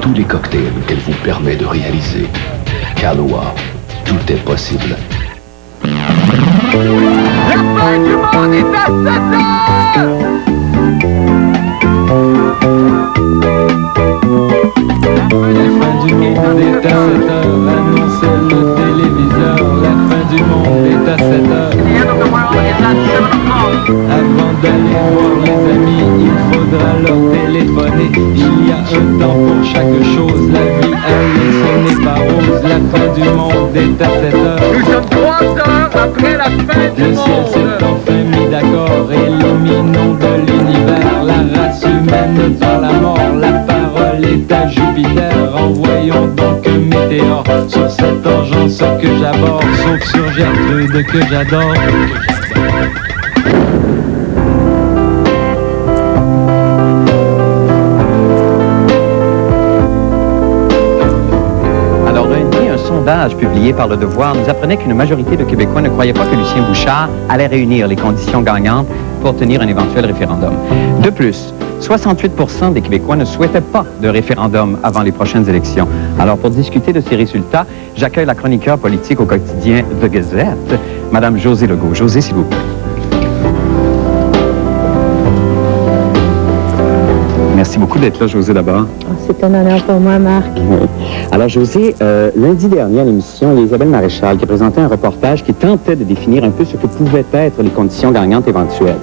tous les cocktails qu'elle vous permet de réaliser. Kahlua, tout est possible. La fin du monde est à 7 heures! La fin du monde est à 7 heures, annonçait le téléviseur. La fin du monde est à 7 heures. Avant d'aller voir les amis, il faudra leur téléphoner. Il y a un temps pour chaque chose, la vie elle, ce n'est pas rose. La fin du monde est à 7 heures. Nous sommes 3 heures après la fin du Le ciel s'est monde. enfin mis d'accord, éliminons de l'univers la race humaine par la mort. La parole est à Jupiter, envoyons donc un météore sur cette engeance que j'aborde, sauf sur Gertrude que j'adore. Alors, lundi, un sondage publié par Le Devoir nous apprenait qu'une majorité de Québécois ne croyaient pas que Lucien Bouchard allait réunir les conditions gagnantes pour tenir un éventuel référendum. De plus, 68% des Québécois ne souhaitaient pas de référendum avant les prochaines élections. Alors, pour discuter de ces résultats, j'accueille la chroniqueur politique au quotidien The Gazette, Madame Josée Legault. Josée, s'il vous plaît. Merci beaucoup d'être là, Josée, d'abord. C'est un honneur pour moi, Marc. Oui. Alors, Josée, lundi dernier à l'émission, il y a Isabelle Maréchal qui a présenté un reportage qui tentait de définir un peu ce que pouvaient être les conditions gagnantes éventuelles.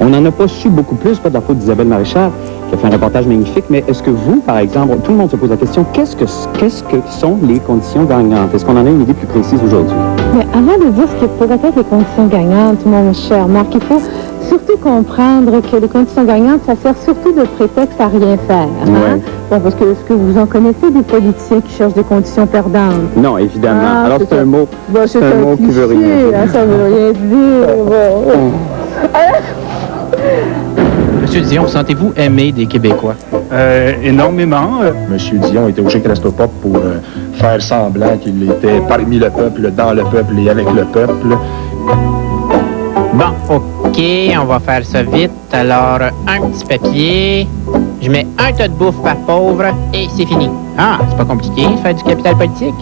On n'en a pas su beaucoup plus, pas de la faute d'Isabelle Maréchal, qui a fait un reportage magnifique, mais est-ce que vous, par exemple, tout le monde se pose la question, qu'est-ce que sont les conditions gagnantes? Est-ce qu'on en a une idée plus précise aujourd'hui? Mais avant de dire ce que pourraient être les conditions gagnantes, mon cher Marc, il faut surtout comprendre que les conditions gagnantes, ça sert surtout de prétexte à rien faire. Hein? Ouais. Bon, parce que est-ce que vous en connaissez des politiciens qui cherchent des conditions perdantes? Non, évidemment. Ah, Alors, c'est un mot, Bon, c'est un mot qui veut rien cliché, dire. hein, ça veut rien dire. Bon. Monsieur Dion, sentez-vous aimé des Québécois? Énormément. Monsieur Dion était au Chic-Restopop pour faire semblant qu'il était parmi le peuple, dans le peuple et avec le peuple. Bon, OK, on va faire ça vite. Alors, un petit papier. Je mets un tas de bouffe par pauvre et c'est fini. Ah, c'est pas compliqué, faire du capital politique.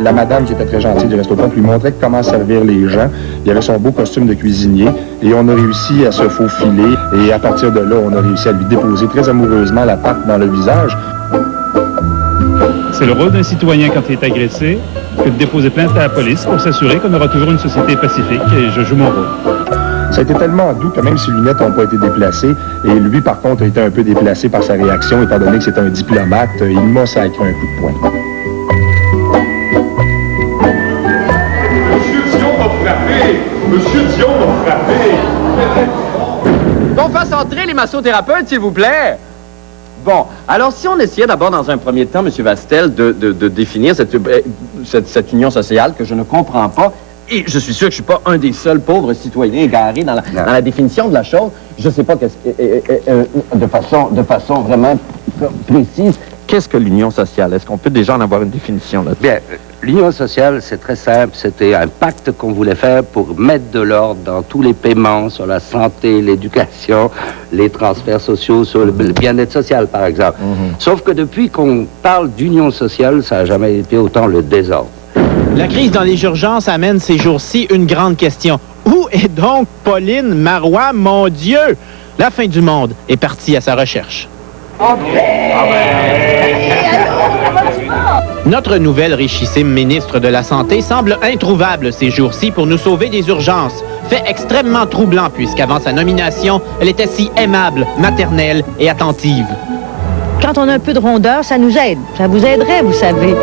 La madame, qui était très gentille du Restopop, lui montrait comment servir les gens. Il avait son beau costume de cuisinier et on a réussi à se faufiler. Et à partir de là, on a réussi à lui déposer très amoureusement la patte dans le visage. C'est le rôle d'un citoyen quand il est agressé que de déposer plainte à la police pour s'assurer qu'on aura toujours une société pacifique et je joue mon rôle. Ça a été tellement doux que même ses lunettes n'ont pas été déplacées. Et lui, par contre, a été un peu déplacé par sa réaction, étant donné que c'est un diplomate. Il m'a sacré un coup de poing. Monsieur Dion m'a frappé! Monsieur Dion m'a frappé! Qu'on fasse entrer les massothérapeutes, s'il vous plaît! Bon, alors si on essayait d'abord dans un premier temps, M. Vastel, de définir cette union sociale que je ne comprends pas, et je suis sûr que je ne suis pas un des seuls pauvres citoyens égarés dans la définition de la chose, je ne sais pas de façon vraiment précise, qu'est-ce que l'union sociale? Est-ce qu'on peut déjà en avoir une définition là? Bien, l'union sociale, c'est très simple. C'était un pacte qu'on voulait faire pour mettre de l'ordre dans tous les paiements sur la santé, l'éducation, les transferts sociaux, sur le bien-être social, par exemple. Sauf que depuis qu'on parle d'union sociale, ça n'a jamais été autant le désordre. La crise dans les urgences amène ces jours-ci une grande question. Où est donc Pauline Marois, mon Dieu? La fin du monde est partie à sa recherche. Notre nouvelle richissime ministre de la Santé semble introuvable ces jours-ci pour nous sauver des urgences. Fait extrêmement troublant puisqu'avant sa nomination, elle était si aimable, maternelle et attentive. Quand on a un peu de rondeur, ça nous aide. Ça vous aiderait, vous savez.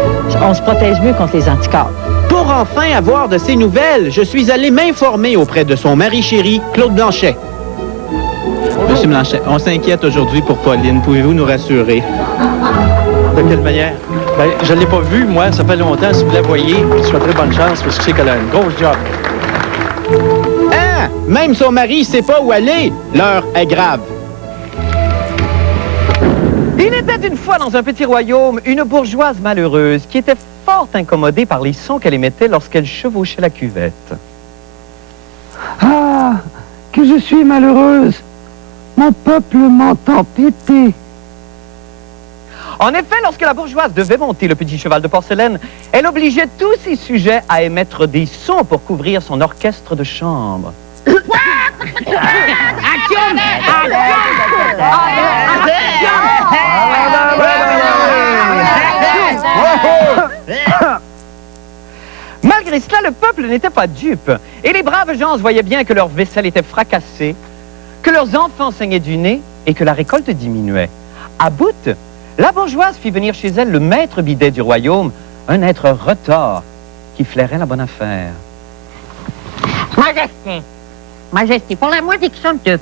On se protège mieux contre les anticorps. Pour enfin avoir de ses nouvelles, je suis allé m'informer auprès de son mari chéri, Claude Blanchet. Monsieur Blanchet, on s'inquiète aujourd'hui pour Pauline. Pouvez-vous nous rassurer? De quelle manière? Bien, je ne l'ai pas vue, moi. Ça fait longtemps. Si vous la voyez, soit très bonne chance, parce que je sais qu'elle a une grosse job. Ah! Même son mari ne sait pas où aller. L'heure est grave. Il était une fois dans un petit royaume une bourgeoise malheureuse qui était fort incommodée par les sons qu'elle émettait lorsqu'elle chevauchait la cuvette. Ah, que je suis malheureuse. Mon peuple m'entend péter. En effet, lorsque la bourgeoise devait monter le petit cheval de porcelaine, elle obligeait tous ses sujets à émettre des sons pour couvrir son orchestre de chambre. Malgré cela, le peuple n'était pas dupe. Et les braves gens voyaient bien que leur vaisselle était fracassée, que leurs enfants saignaient du nez et que la récolte diminuait. À bout, la bourgeoise fit venir chez elle le maître bidet du royaume, un être retors qui flairait la bonne affaire. Majesté, pour la moitié somme de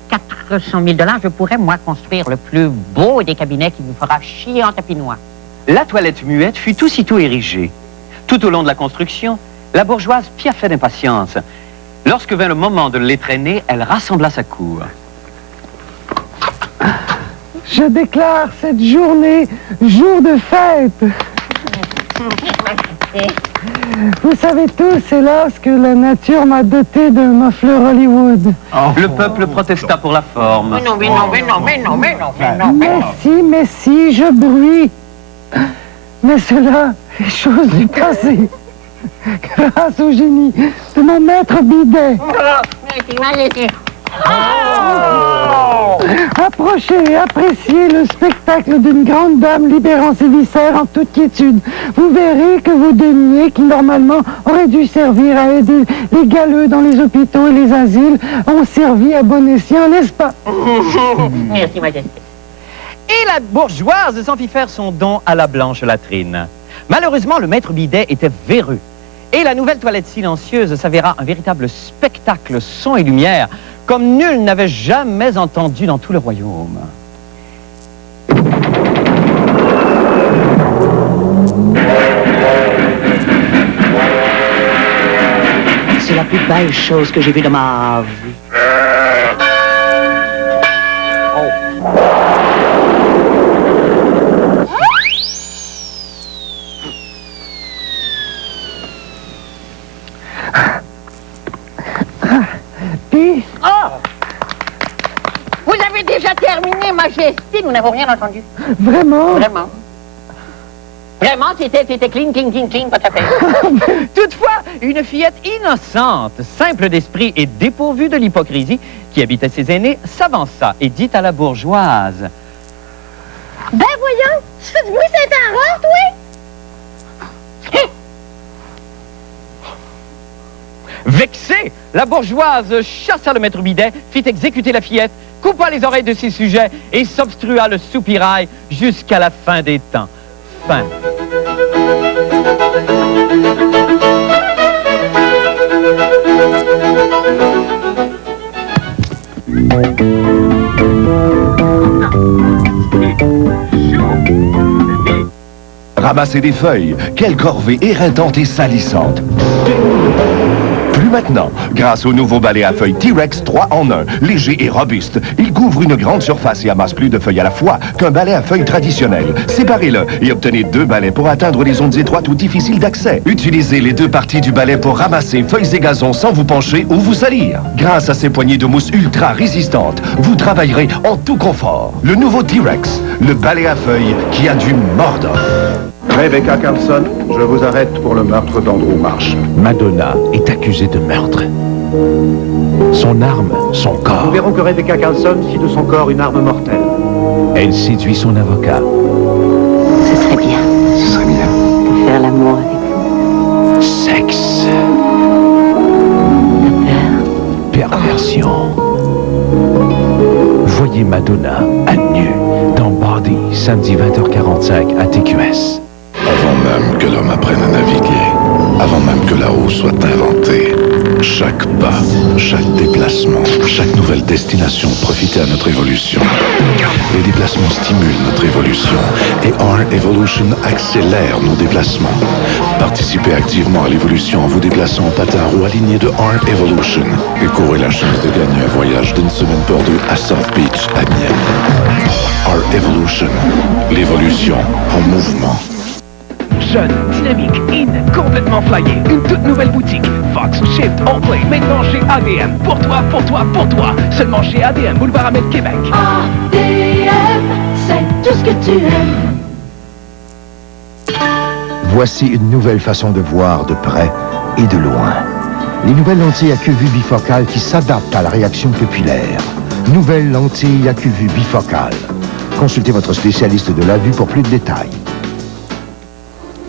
400 000 $, je pourrais, moi, construire le plus beau des cabinets qui vous fera chier en tapinois. La toilette muette fut aussitôt érigée. Tout au long de la construction, la bourgeoise piaffait d'impatience. Lorsque vint le moment de l'étrenner, elle rassembla sa cour. Je déclare cette journée jour de fête. Vous savez tous, c'est lorsque la nature m'a doté d'un muffleur Hollywood. Le peuple protesta pour la forme. Mais si, je bruis. Mais cela est chose du passé. Grâce au génie de mon maître bidet. Approchez et appréciez le spectacle d'une grande dame libérant ses viscères en toute quiétude. Vous verrez que vos deniers, qui normalement auraient dû servir à aider les galeux dans les hôpitaux et les asiles, ont servi à bon escient, n'est-ce pas? Merci, Majesté. Et la bourgeoise s'en fit faire son don à la blanche latrine. Malheureusement, le maître bidet était véreux. Et la nouvelle toilette silencieuse s'avéra un véritable spectacle son et lumière, comme nul n'avait jamais entendu dans tout le royaume. C'est la plus belle chose que j'ai vue de ma vie. Vous avez déjà terminé, Majesté. Nous n'avons rien entendu. Vraiment? Vraiment. Vraiment, c'était clean, pas de fait. Toutefois, une fillette innocente, simple d'esprit et dépourvue de l'hypocrisie, qui habitait ses aînés, s'avança et dit à la bourgeoise. Ben voyons, tu fais du bruit Saint-Henri, toi? Vexée, la bourgeoise chassa le maître bidet, fit exécuter la fillette, coupa les oreilles de ses sujets et s'obstrua le soupirail jusqu'à la fin des temps. Fin. Ramasser des feuilles, quelle corvée éreintante et salissante. Plus maintenant, grâce au nouveau balai à feuilles T-Rex 3 en 1, léger et robuste, il couvre une grande surface et amasse plus de feuilles à la fois qu'un balai à feuilles traditionnel. Séparez-le et obtenez 2 balais pour atteindre les zones étroites ou difficiles d'accès. Utilisez les 2 parties du balai pour ramasser feuilles et gazons sans vous pencher ou vous salir. Grâce à ces poignées de mousse ultra résistantes, vous travaillerez en tout confort. Le nouveau T-Rex, le balai à feuilles qui a du mordant. Rebecca Carlson, je vous arrête pour le meurtre d'Andrew Marsh. Madonna est accusée de meurtre. Son arme, son corps. Nous verrons que Rebecca Carlson fit de son corps une arme mortelle. Elle séduit son avocat. Ce serait bien. Ce serait bien. De faire l'amour avec vous. Sexe. De peur. Perversion. Voyez Madonna à nu dans Body, samedi 20h45 à TQS. Avant même que l'homme apprenne à naviguer, avant même que la roue soit inventée, chaque pas, chaque déplacement, chaque nouvelle destination profitait à notre évolution. Les déplacements stimulent notre évolution et R-Evolution accélère nos déplacements. Participez activement à l'évolution en vous déplaçant en patin roue aligné de R-Evolution et courez la chance de gagner un voyage d'une semaine pour 2 à South Beach, à Miami. R-Evolution, l'évolution en mouvement. Jeune, dynamique, in, complètement flyé. Une toute nouvelle boutique. Fox, Shift, On-Play, maintenant chez ADM. Pour toi, pour toi, pour toi. Seulement chez ADM, Boulevard Ahmed, Québec. ADM, c'est tout ce que tu aimes. Voici une nouvelle façon de voir de près et de loin. Les nouvelles lentilles à queue-vue bifocale qui s'adaptent à la réaction populaire. Nouvelles lentilles à queue-vue bifocale. Consultez votre spécialiste de la vue pour plus de détails.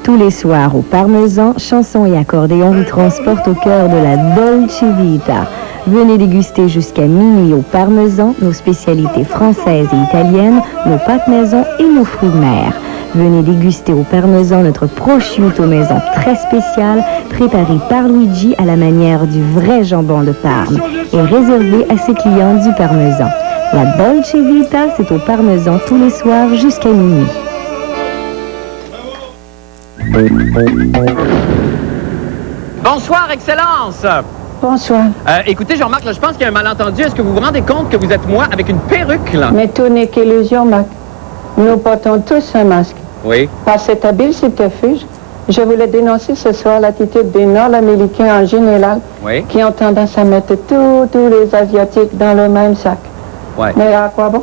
Tous les soirs au Parmesan, chansons et accordéons vous transportent au cœur de la Dolce Vita. Venez déguster jusqu'à minuit au Parmesan nos spécialités françaises et italiennes, nos pâtes maison et nos fruits de mer. Venez déguster au Parmesan notre prosciutto maison très spécial, préparé par Luigi à la manière du vrai jambon de Parme et réservé à ses clients du Parmesan. La Dolce Vita, c'est au Parmesan tous les soirs jusqu'à minuit. Bonsoir, Excellence. Bonsoir. Écoutez, Jean-Marc, là, je pense qu'il y a un malentendu. Est-ce que vous vous rendez compte que vous êtes moi avec une perruque, là? Mais tout n'est qu'illusion, Mac. Nous portons tous un masque. Oui. Par cet habile subterfuge, je voulais dénoncer ce soir l'attitude des Nord-Américains en général, Oui. qui ont tendance à mettre tous les Asiatiques dans le même sac. Ouais. Mais à quoi bon?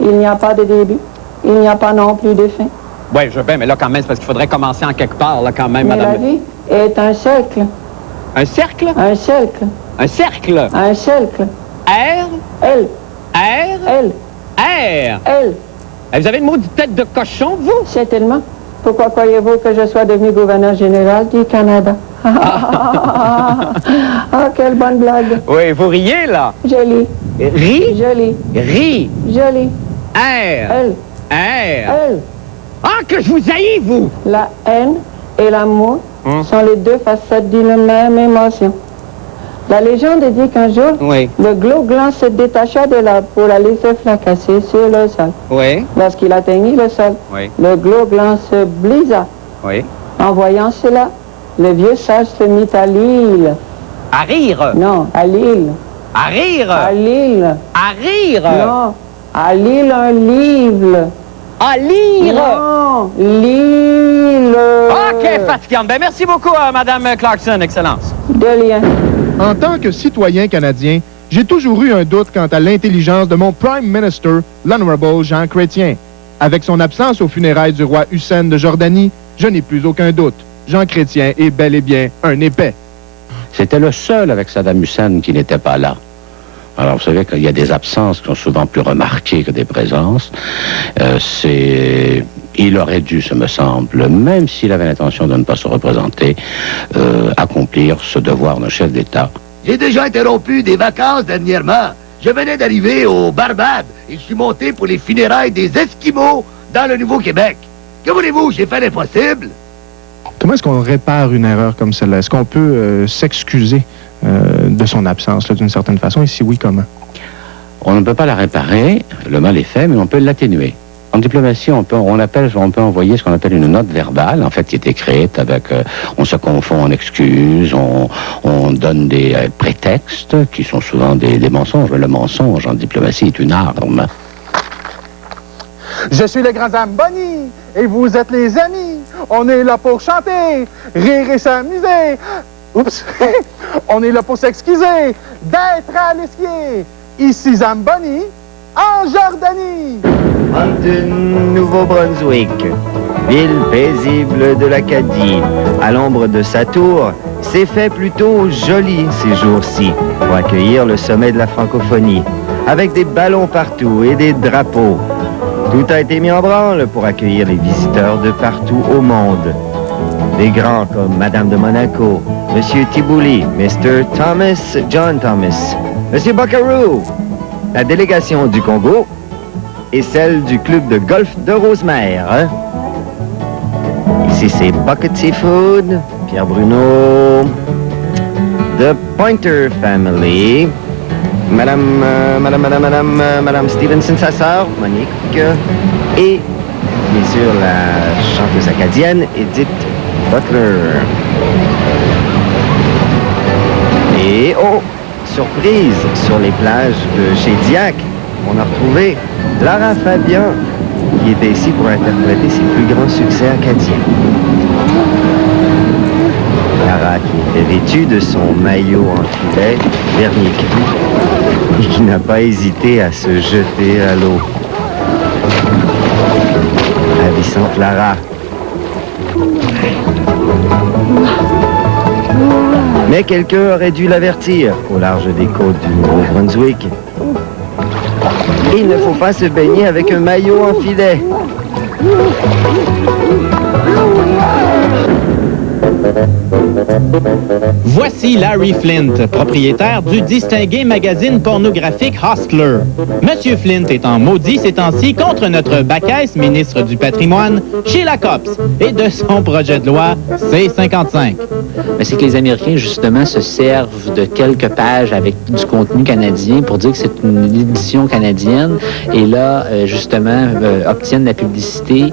Il n'y a pas de début. Il n'y a pas non plus de fin. Oui, je veux bien, mais là, quand même, c'est parce qu'il faudrait commencer en quelque part, là, quand même, Mais madame. la vie est un cercle. Un cercle? Un cercle. Un cercle? Un cercle. R? L. R? L. R? L. Vous avez une maudite tête de cochon, vous? Certainement. Pourquoi croyez-vous que je sois devenu gouverneur général du Canada? Ah, quelle bonne blague. Oui, vous riez, là. Joli. Ri? Joli. Ri. Joli. R. L. R. L. Ah, que je vous haïs, vous! La haine et l'amour sont les deux facettes d'une même émotion. La légende dit qu'un jour, le glos-gland se détacha de l'arbre pour la laisser fracasser sur le sol. Oui. Lorsqu'il atteignit le sol, le glos-gland se blisa. Oui. En voyant cela, le vieux sage se mit à l'île. À rire? Non, à l'île. À rire? À l'île. À rire? Non, à l'île un livre. À lire? Non, l'île. OK, fatigante. Ben, merci beaucoup, Madame Clarkson, Excellence. De rien. En tant que citoyen canadien, j'ai toujours eu un doute quant à l'intelligence de mon Prime Minister, l'Honorable Jean Chrétien. Avec son absence aux funérailles du roi Hussein de Jordanie, je n'ai plus aucun doute. Jean Chrétien est bel et bien un épais. C'était le seul avec Saddam Hussein qui n'était pas là. Alors, vous savez qu'il y a des absences qui sont souvent plus remarquées que des présences. Il aurait dû, ce me semble, même s'il avait l'intention de ne pas se représenter, accomplir ce devoir d'un chef d'État. J'ai déjà interrompu des vacances dernièrement. Je venais d'arriver au Barbade et je suis monté pour les funérailles des Esquimaux dans le Nouveau-Québec. Que voulez-vous, j'ai fait l'impossible. Comment est-ce qu'on répare une erreur comme celle-là? Est-ce qu'on peut s'excuser de son absence, d'une certaine façon? Et si oui, comment? On ne peut pas la réparer, le mal est fait, mais on peut l'atténuer. En diplomatie, on peut envoyer ce qu'on appelle une note verbale, en fait, qui est écrite avec... on se confond en excuses, on donne des prétextes, qui sont souvent des mensonges. Le mensonge en diplomatie est une arme. Je suis le grand Zamboni, et vous êtes les amis. On est là pour chanter, rire et s'amuser. Oups! On est là pour s'excuser, d'être à l'esquier. Ici Zamboni, en Jordanie. Moncton, Nouveau-Brunswick, ville paisible de l'Acadie, à l'ombre de sa tour, s'est fait plutôt joli ces jours-ci pour accueillir le sommet de la francophonie, avec des ballons partout et des drapeaux. Tout a été mis en branle pour accueillir les visiteurs de partout au monde. Des grands comme Madame de Monaco, Monsieur Tibouli, Mr. Thomas, John Thomas, Monsieur Buckaroo, la délégation du Congo et celle du club de golf de Rosemère. Hein? Ici, c'est Bucket Seafood, Pierre Bruno, The Pointer Family, Madame Stevenson, sa sœur, Monique, et bien sûr la chanteuse acadienne Edith Butler. Et oh, surprise, sur les plages de chez Diac, on a retrouvé Lara Fabian, qui était ici pour interpréter ses plus grands succès acadiens. Lara qui était vêtue de son maillot en filet, vernis et qui n'a pas hésité à se jeter à l'eau. Ravissante Lara. Mais quelqu'un aurait dû l'avertir au large des côtes du Nouveau-Brunswick. Il ne faut pas se baigner avec un maillot en filet. Voici Larry Flint, propriétaire du distingué magazine pornographique Hustler. Monsieur Flint est en maudit ces temps-ci contre notre Bacaisse, ministre du Patrimoine, Sheila Copps, et de son projet de loi C-55. Mais c'est que les Américains, justement, se servent de quelques pages avec du contenu canadien pour dire que c'est une édition canadienne et là, justement, obtiennent la publicité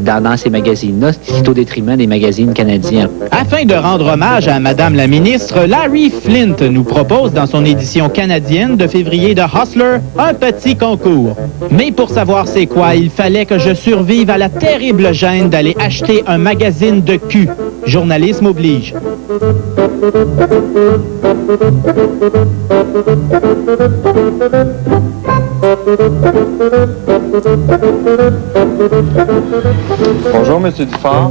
dans ces magazines-là, ce qui est au détriment des magazines canadiens. Afin de rendre hommage à Madame la ministre, Larry Flint nous propose dans son édition canadienne de février de Hustler un petit concours. Mais pour savoir c'est quoi, il fallait que je survive à la terrible gêne d'aller acheter un magazine de cul. Journalisme oblige. Bonjour, Monsieur Dufort.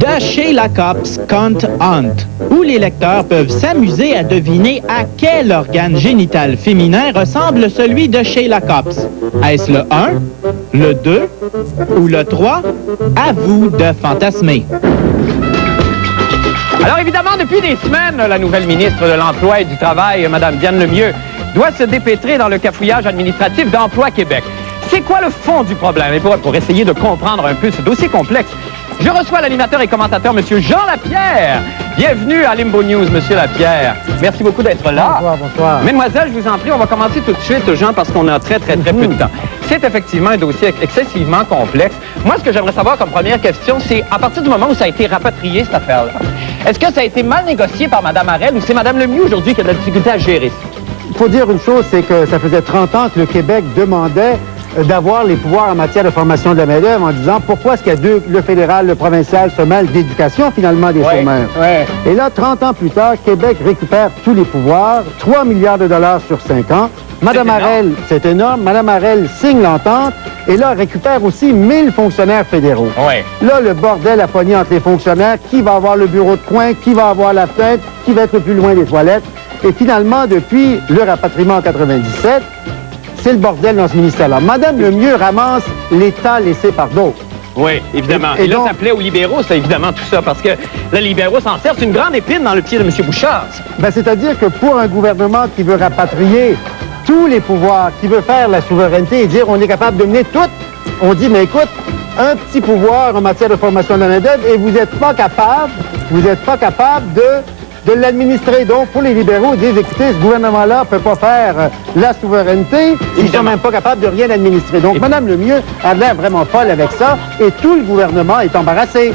De Sheila Copps Cunt Hunt, où les lecteurs peuvent s'amuser à deviner à quel organe génital féminin ressemble celui de Sheila Copps. Est-ce le 1, le 2 ou le 3? À vous de fantasmer. Alors évidemment, depuis des semaines, la nouvelle ministre de l'Emploi et du Travail, Mme Diane Lemieux, doit se dépêtrer dans le cafouillage administratif d'Emploi Québec. C'est quoi le fond du problème? Et pour essayer de comprendre un peu ce dossier complexe, je reçois l'animateur et commentateur, M. Jean Lapierre. Bienvenue à Limbo News, M. Lapierre. Merci beaucoup d'être là. Bonsoir, bonsoir. Mesdemoiselles, je vous en prie, on va commencer tout de suite, Jean, parce qu'on a très peu de temps. C'est effectivement un dossier excessivement complexe. Moi, ce que j'aimerais savoir comme première question, c'est à partir du moment où ça a été rapatrié, cette affaire-là, est-ce que ça a été mal négocié par Mme Harel ou c'est Mme Lemieux aujourd'hui qui a de la difficulté à gérer ça? Il faut dire une chose, c'est que ça faisait 30 ans que le Québec demandait d'avoir les pouvoirs en matière de formation de la main-d'œuvre en disant pourquoi est-ce qu'il y a deux, le fédéral, le provincial, se mêlent d'éducation finalement des chômeurs. Ouais. Et là, 30 ans plus tard, Québec récupère tous les pouvoirs, 3 milliards de dollars sur 5 ans. Madame Harel, c'est énorme. Madame Harel signe l'entente et là, récupère aussi 1000 fonctionnaires fédéraux. Ouais. Là, le bordel a pogné entre les fonctionnaires. Qui va avoir le bureau de coin? Qui va avoir la fenêtre? Qui va être le plus loin des toilettes? Et finalement, depuis le rapatriement en 97, c'est le bordel dans ce ministère-là. Madame Lemieux ramasse l'État laissé par d'autres. Oui, évidemment. Et là, ça plaît aux libéraux, c'est évidemment tout ça, parce que les libéraux s'en servent. C'est une grande épine dans le pied de M. Bouchard. Ben, c'est-à-dire que pour un gouvernement qui veut rapatrier tous les pouvoirs, qui veut faire la souveraineté et dire on est capable de mener tout, on dit, mais écoute, un petit pouvoir en matière de formation de la main-d'œuvre et vous n'êtes pas capable de l'administrer. Donc, pour les libéraux, ils disent, écoutez, ce gouvernement-là ne peut pas faire la souveraineté, ils ne sont même pas capables de rien administrer. Donc, Mme Lemieux a l'air vraiment folle avec ça, et tout le gouvernement est embarrassé.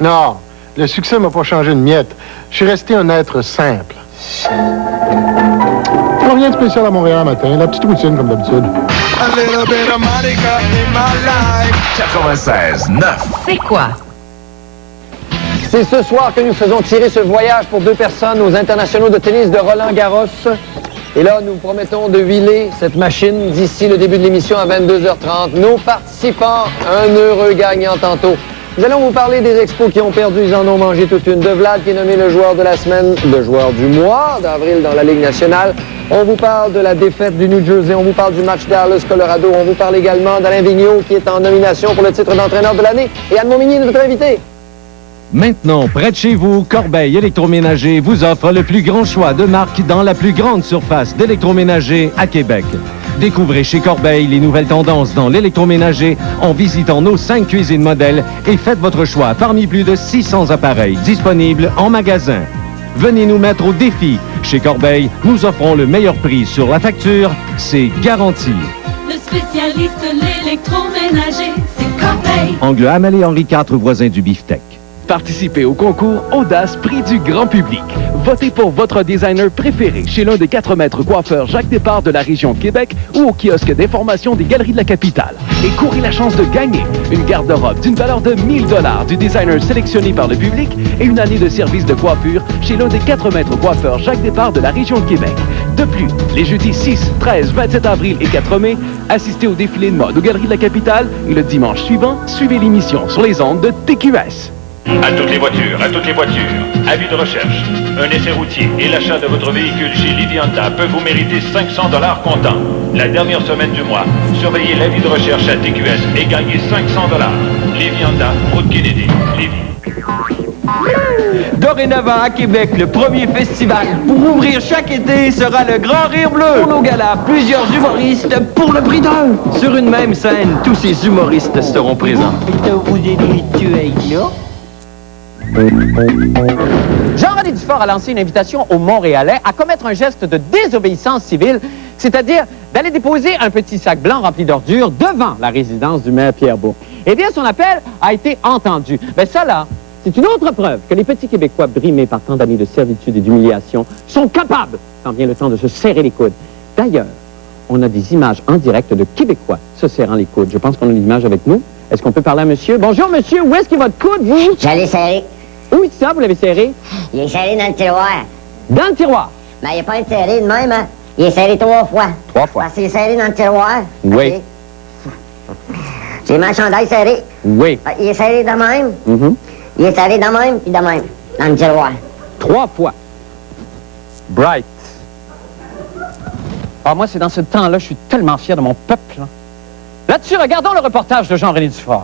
Non, le succès m'a pas changé de miette. Je suis resté un être simple. Rien de spécial à Montréal matin, la petite routine comme d'habitude. 96.9. C'est quoi? C'est ce soir que nous faisons tirer ce voyage pour 2 personnes aux internationaux de tennis de Roland-Garros. Et là, nous promettons de huiler cette machine d'ici le début de l'émission à 22h30. Nos participants, un heureux gagnant tantôt. Nous allons vous parler des expos qui ont perdu, ils en ont mangé toute une. De Vlad qui est nommé le joueur de la semaine, le joueur du mois d'avril dans la Ligue nationale. On vous parle de la défaite du New Jersey, on vous parle du match Dallas-Colorado, on vous parle également d'Alain Vigneault qui est en nomination pour le titre d'entraîneur de l'année. Et Anne Momigny est notre invité. Maintenant, près de chez vous, Corbeil Électroménager vous offre le plus grand choix de marques dans la plus grande surface d'électroménager à Québec. Découvrez chez Corbeil les nouvelles tendances dans l'électroménager en visitant nos 5 cuisines modèles et faites votre choix parmi plus de 600 appareils disponibles en magasin. Venez nous mettre au défi. Chez Corbeil, nous offrons le meilleur prix sur la facture, c'est garanti. Le spécialiste de l'électroménager, c'est Corbeil. Angle Hamel et Henri IV, voisins du Beefsteak. Participez au concours Audace Prix du grand public. Votez pour votre designer préféré chez l'un des 4 maîtres coiffeurs Jacques Despart de la région de Québec ou au kiosque d'information des Galeries de la Capitale. Et courez la chance de gagner une garde-robe d'une valeur de 1000 $ du designer sélectionné par le public et une année de service de coiffure chez l'un des 4 maîtres coiffeurs Jacques Despart de la région de Québec. De plus, les jeudis 6, 13, 27 avril et 4 mai, assistez au défilé de mode aux Galeries de la Capitale et le dimanche suivant, suivez l'émission sur les ondes de TQS. À toutes les voitures, avis de recherche. Un essai routier et l'achat de votre véhicule chez Livy Honda peut vous mériter 500 $ comptant. La dernière semaine du mois, surveillez l'avis de recherche à TQS et gagnez 500 $. Livy Honda, route Kennedy, Lévis. Dorénavant à Québec, le premier festival pour ouvrir chaque été sera le Grand Rire Bleu. Pour nos galas, plusieurs humoristes pour le prix d'un. Sur une même scène, tous ces humoristes seront présents. Jean-René Dufort a lancé une invitation aux Montréalais à commettre un geste de désobéissance civile, c'est-à-dire d'aller déposer un petit sac blanc rempli d'ordures devant la résidence du maire Pierre Bourque. Eh bien, son appel a été entendu. Ben ça, là, c'est une autre preuve que les petits Québécois brimés par tant d'années de servitude et d'humiliation sont capables, quand vient le temps de se serrer les coudes. D'ailleurs, on a des images en direct de Québécois se serrant les coudes. Je pense qu'on a l'image avec nous. Est-ce qu'on peut parler à monsieur? Bonjour, monsieur. Où est-ce qu'il est votre coude, vous? J'allais serrer. Où est ça, vous l'avez serré? Il est serré dans le tiroir. Dans le tiroir? Ben, il n'est pas serré de même, hein? Il est serré 3 fois. 3 fois? Parce qu'il est serré dans le tiroir. Oui. Okay. J'ai ma chandail serré. Oui. Il est serré de même. Il est serré de même, puis de même, dans le tiroir. 3 fois. Bright. Ah, moi, c'est dans ce temps-là, je suis tellement fier de mon peuple. Là-dessus, regardons le reportage de Jean-René Dufort.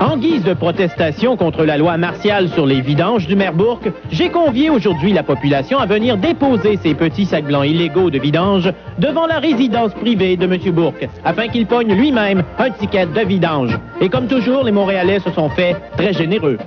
En guise de protestation contre la loi martiale sur les vidanges du maire Bourque, j'ai convié aujourd'hui la population à venir déposer ces petits sacs blancs illégaux de vidange devant la résidence privée de M. Bourque, afin qu'il pogne lui-même un ticket de vidange. Et comme toujours, les Montréalais se sont fait très généreux.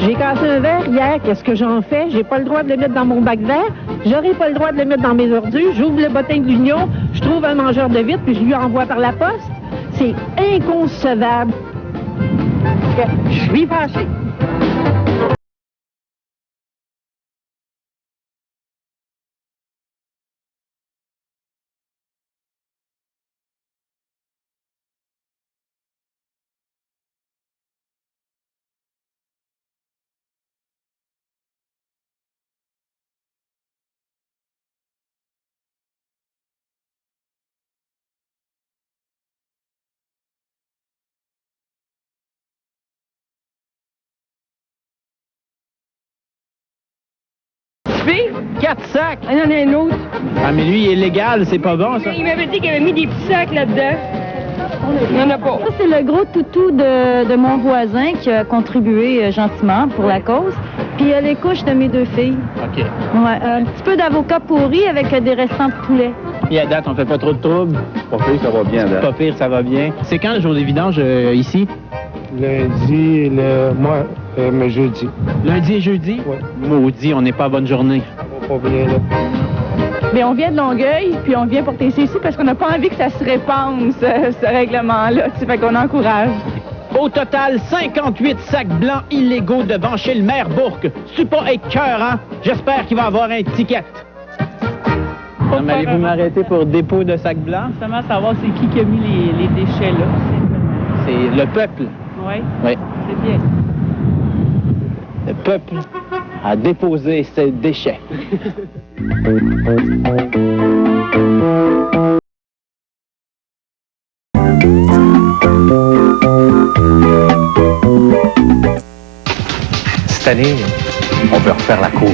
J'ai cassé un verre hier, qu'est-ce que j'en fais? J'ai pas le droit de le mettre dans mon bac vert, j'aurai pas le droit de le mettre dans mes ordures, j'ouvre le bottin de l'Union, je trouve un mangeur de vitre, puis je lui envoie par la poste. C'est inconcevable. Je suis fâchée. Puis, 4 sacs. Il y en a un autre. Ah, mais lui, il est légal, c'est pas bon, ça? Il m'avait dit qu'il avait mis des petits sacs là-dedans. Il n'y en a pas. Ça, c'est le gros toutou de mon voisin qui a contribué gentiment pour la cause. Puis il y a les couches de mes 2 filles. OK. Ouais, un petit peu d'avocat pourri avec des restants de poulet. Et à date, on fait pas trop de troubles? Pas pire, ça va bien, à date. Pas pire, ça va bien. C'est quand le jour des vidanges ici? Lundi, mais jeudi. Lundi et jeudi? Oui. Maudit, on n'est pas à bonne journée. Ça va pas bien, là. Mais on vient de Longueuil, puis on vient porter ça ici parce qu'on n'a pas envie que ça se répande, ce règlement-là. Ça fait qu'on encourage. Au total, 58 sacs blancs illégaux devant chez le maire Bourque. C'est pas écœurant? J'espère qu'il va avoir un ticket. Allez-vous m'arrêter pour dépôt de sacs blancs? Justement, savoir c'est qui a mis les déchets là. C'est le peuple. Oui. Oui. C'est bien. Le peuple a déposé ses déchets. Cette année, on veut refaire la cour.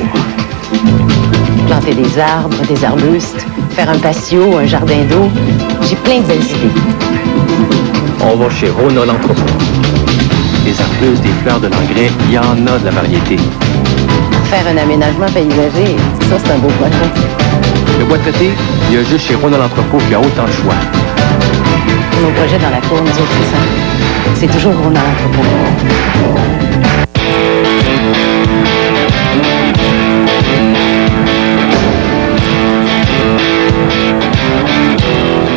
Planter des arbres, des arbustes, faire un patio, un jardin d'eau. J'ai plein de belles idées. On va chez Rona l'entrepôt. Des arbustes, des fleurs, de l'engrais, il y en a de la variété. Faire un aménagement paysager, ça c'est un beau projet. Le bois de côté, il y a juste chez Rona l'entrepôt qui a autant de choix. Nos projets dans la cour, nous autres, c'est ça. C'est toujours Rona l'entrepôt.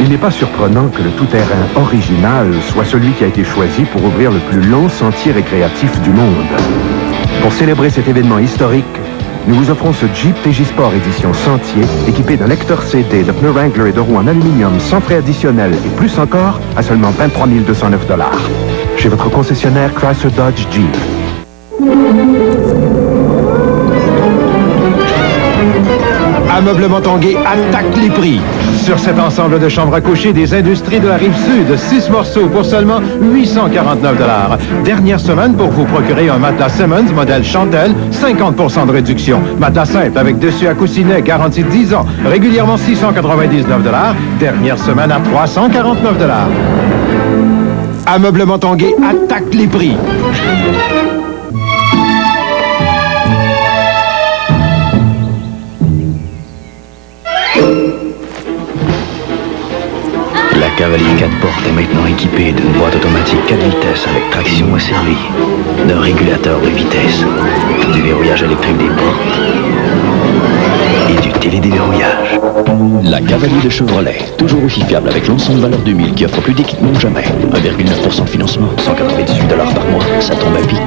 Il n'est pas surprenant que le tout-terrain original soit celui qui a été choisi pour ouvrir le plus long sentier récréatif du monde. Pour célébrer cet événement historique, nous vous offrons ce Jeep TJ Sport édition Sentier, équipé d'un lecteur CD, de pneus Wrangler et de roues en aluminium sans frais additionnels et plus encore à seulement 23 209 $. Chez votre concessionnaire Chrysler Dodge Jeep. Ameublement Tanguay attaque les prix. Sur cet ensemble de chambres à coucher des industries de la Rive-Sud, 6 morceaux pour seulement 849 $. Dernière semaine pour vous procurer un matelas Simmons modèle Chantel, 50% de réduction. Matelas simple avec dessus à coussinet, garantie 10 ans, régulièrement 699 $. Dernière semaine à 349 $. Ameublement Tanguay attaque les prix. La cavalier 4 portes est maintenant équipée d'une boîte automatique 4 vitesses avec traction asservie, d'un régulateur de vitesse, du verrouillage électrique des portes et du télédéverrouillage. La cavalier de Chevrolet, toujours aussi fiable avec l'ensemble valeur 2000 qui offre plus d'équipement que jamais. 1,9% de financement, 198 $ par mois, ça tombe à pic.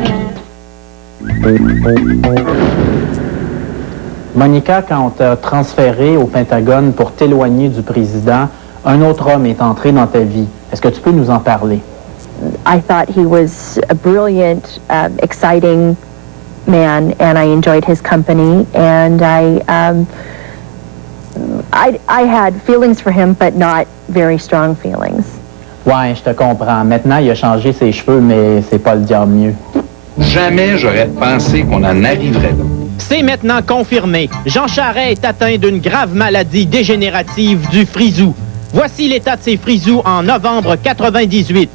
Monica, quand on t'a transféré au Pentagone pour t'éloigner du président, un autre homme est entré dans ta vie. Est-ce que tu peux nous en parler? I thought he was a brilliant, exciting man, and I enjoyed his company. And I had feelings for him, but not very strong feelings. Ouais, je te comprends. Maintenant, il a changé ses cheveux, mais c'est pas le diable mieux. Jamais j'aurais pensé qu'on en arriverait là. C'est maintenant confirmé. Jean Charest est atteint d'une grave maladie dégénérative du frisou. Voici l'état de ses frisous en novembre 98,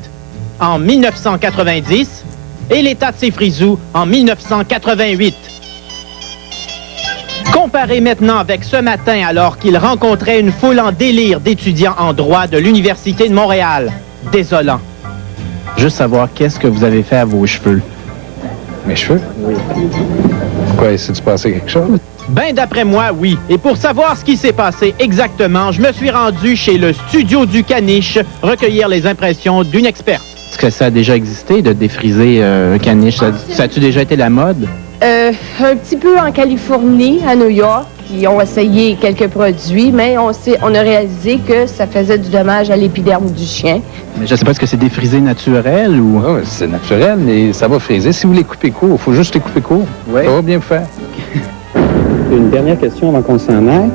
en 1990 et l'état de ses frisous en 1988. Comparez maintenant avec ce matin alors qu'il rencontrait une foule en délire d'étudiants en droit de l'Université de Montréal. Désolant. Juste savoir qu'est-ce que vous avez fait à vos cheveux. Mes cheveux? Oui. Pourquoi, est-ce passé quelque chose? Ben d'après moi, oui. Et pour savoir ce qui s'est passé exactement, je me suis rendu chez le studio du Caniche recueillir les impressions d'une experte. Est-ce que ça a déjà existé de défriser un caniche? Ça a-tu déjà été la mode? Un petit peu en Californie, à New York. Ils ont essayé quelques produits, mais on a réalisé que ça faisait du dommage à l'épiderme du chien. Mais je sais pas, est-ce que c'est défrisé naturel ou... Oui, c'est naturel, mais ça va friser. Si vous les coupez court, il faut juste les couper court. Ouais. Ça va bien vous faire. Une dernière question avant qu'on s'en aille.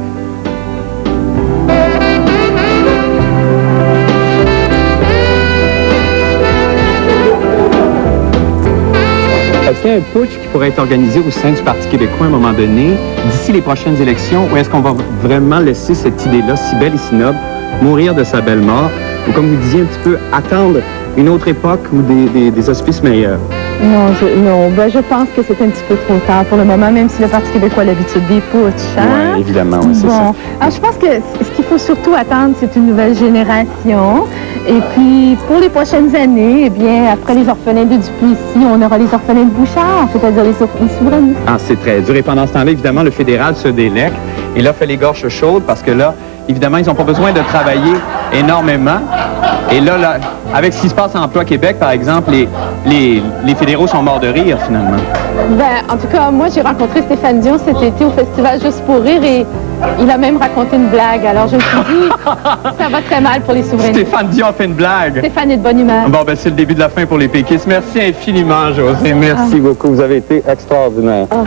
Est-ce qu'il y a un putsch qui pourrait être organisé au sein du Parti québécois à un moment donné, d'ici les prochaines élections, ou est-ce qu'on va vraiment laisser cette idée-là, si belle et si noble, mourir de sa belle mort, ou comme vous disiez un petit peu, attendre une autre époque ou des auspices meilleurs? Non, je pense que c'est un petit peu trop tard pour le moment, même si le Parti québécois a l'habitude des putschs. Hein? Oui, évidemment, oui, c'est ça. Alors, je pense que ce qu'il faut surtout attendre, c'est une nouvelle génération. Et puis, pour les prochaines années, eh bien, après les orphelins de Duplessis, on aura les orphelins de Bouchard, c'est-à-dire les souverainistes. Ah, c'est très dur. Et pendant ce temps-là, évidemment, le fédéral se délecte. Et là, fait les gorges chaudes parce que là, évidemment, ils n'ont pas besoin de travailler énormément. Et là, avec ce qui se passe à Emploi Québec, par exemple, les fédéraux sont morts de rire, finalement. Ben, en tout cas, moi, j'ai rencontré Stéphane Dion cet été au festival Juste pour rire et il a même raconté une blague. Alors, je me suis dit, ça va très mal pour les souverainistes. Stéphane Dion a fait une blague. Stéphane est de bonne humeur. Bon, ben, c'est le début de la fin pour les péquistes. Merci infiniment, José. Merci beaucoup. Vous avez été extraordinaire. Ah.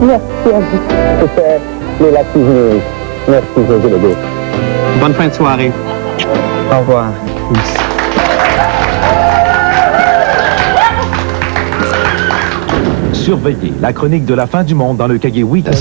Merci à vous. C'était les Latinos. Merci, José Legault. Bonne fin de soirée. Au revoir. Surveillez la chronique de la fin du monde dans le cahier 8.